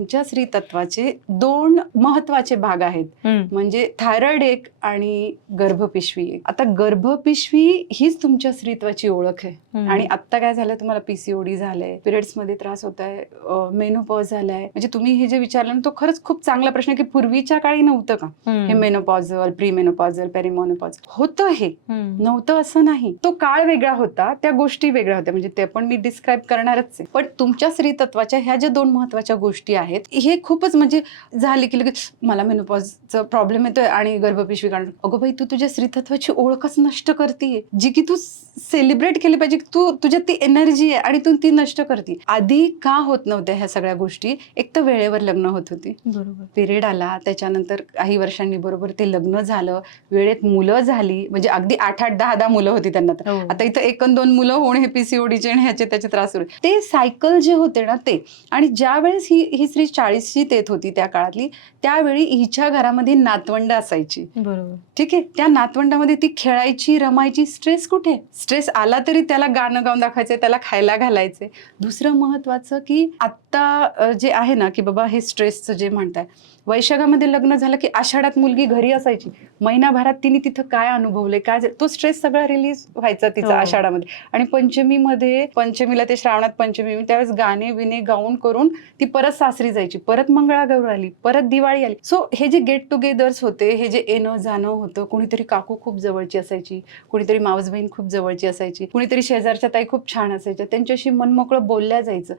तुमच्या स्त्री तत्वाचे दोन महत्वाचे भाग आहेत, म्हणजे थायरॉइड एक आणि गर्भपिशवी एक. आता गर्भपिशवी हीच तुमच्या स्त्रीत्वाची ओळख आहे. आणि आता काय झालं, तुम्हाला पीसीओडी झालंय, पिरियड्स मध्ये त्रास होत आहे, मेनोपॉज झालाय. म्हणजे तुम्ही हे जे विचारलं ना, तो खरंच खूप चांगला प्रश्न आहे की पूर्वीच्या काळी नव्हतं का हे मेनोपॉझल, प्रीमेनोपॉझल, पेरिमोनोपॉझल होतं? हे नव्हतं असं नाही. तो काळ वेगळा होता, त्या गोष्टी वेगळ्या होत्या, म्हणजे ते पण मी डिस्क्राईब करणारच आहे. पण तुमच्या स्त्री तत्वाच्या ह्या ज्या दोन महत्वाच्या गोष्टी आहेत, हे खूपच म्हणजे झाली की लगेच मला मेनोपॉजचा प्रॉब्लेम येतोय आणि गर्भपिशवी काढून. अगं बाई, तू तुझ्या स्त्रीतत्वाची ओळखच नष्ट करतीये, जी की तू सेलिब्रेट केली पाहिजे. तू तुझ्यात ती एनर्जी आहे आणि तू ती नष्ट करते. आधी का होत नव्हत्या ह्या सगळ्या गोष्टी? एक तर वेळेवर लग्न होत होती, बरोबर. पिरियड आला, त्याच्यानंतर काही वर्षांनी बरोबर ते लग्न झालं, वेळेत मुलं झाली, म्हणजे अगदी 8-8, 10-10 मुलं होती त्यांना. आता इथं 1-2 मुलं होणे हे पीसीओडीचे आणि ह्याचे त्याचे त्रास सुरू. ते सायकल जे होते ना ते. आणि ज्या वेळेस ही स्त्री 40शीत येत होती त्या काळातली, त्यावेळी हिच्या घरामध्ये नातवंड असायची. बरोबर. ठीक आहे, त्या नातवंडामध्ये ती खेळायची, रमायची. स्ट्रेस कुठे? स्ट्रेस आला तरी त्याला गाणं गाऊन दाखवायचंय, त्याला खायला घालायचंय. दुसरं महत्वाचं की आता जे आहे ना की बाबा हे स्ट्रेसचं जे म्हणताय, वैशाखामध्ये लग्न झालं की आषाढात मुलगी घरी असायची. महिनाभरात तिने तिथं काय अनुभवलंय, काय तो स्ट्रेस सगळा रिलीज व्हायचा तिचा आषाढामध्ये. आणि पंचमीला ते श्रावणात पंचमी, त्यावेळेस गाणे विणे गाऊन करून ती परत सासरी जायची, परत मंगळागौर आली, परत दिवाळी आली. सो हे जे गेट टुगेदर्स होते, हे जे येणं जाणं होतं, कोणीतरी काकू खूप जवळची असायची, कोणीतरी मावस बहीण खूप जवळची असायची, कोणीतरी शेजारच्या ताई खूप छान असायच्या, त्यांच्याशी मनमोकळं बोलल्या जायचं.